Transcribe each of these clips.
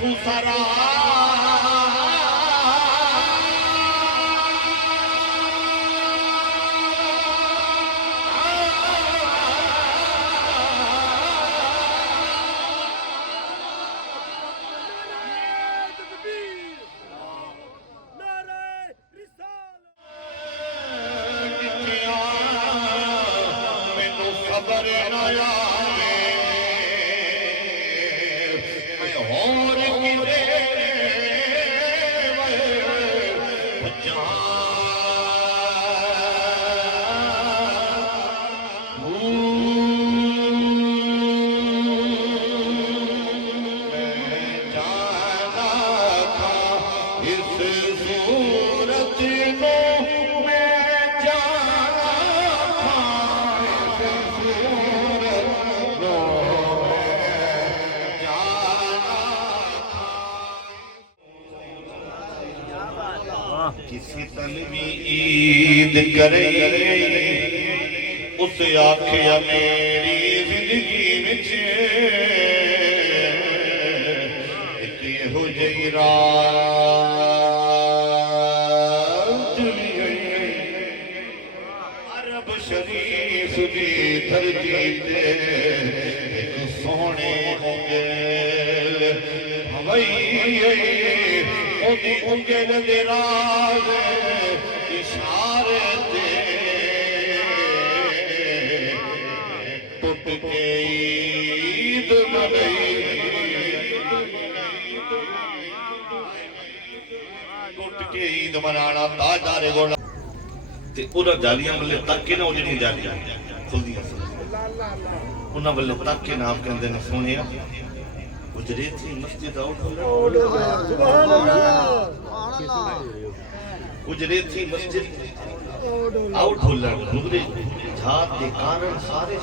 फुसरा खबर न आवे मैं होर किसी तलवी ईद करे उस आखिया मेरी जिंदगी विच एक हो जई रात अरब शरीफ की धरती ते एक सोने होंगे उंगल दे राज इशारे ते टुट के ईद मनई टुट के ईद मनाना ताजदारे गोला ते ओदा जालियां बल्ले तक के ना ओदी जालियां खुलदियां उन्हां बल्ले तक के ना आप कहंदे ने सोनिया गुजरे थी मस्जिद गुजरे थी मस्जिद आउट होलर गुजरे जात के कारण सारे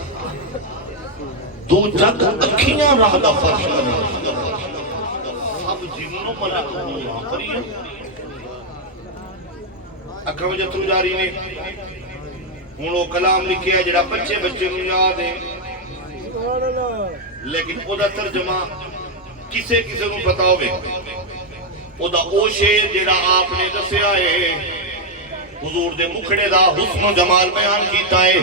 दो जग अखियां राह दा फर्श सब जीवनों मना वहां पर ही अखा में जतरू जारी ने हुण वो कलाम लिखिया जेड़ा बच्चे बच्चे नूं याद है लेकिन ओदा तर्जमा किसे किसे को पता होवे ओदा ओ शेर जेड़ा आपने दसया है हुजूर दे मुखड़े दा हुस्न जमाल बयान कीता है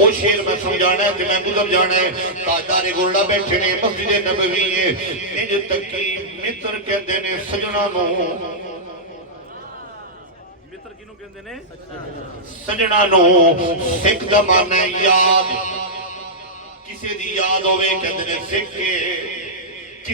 ओ शेर मैं समझाना है ते मैं गुजर जाना है ताजदारे गोल्डा बैठे ने मस्जिद नबवी है निज तकी मित्र कहंदे ने सजना नु मित्र किनु कहंदे ने सजना नु सिख दा माना याद किसे दी याद होवे कहंदे ने सिख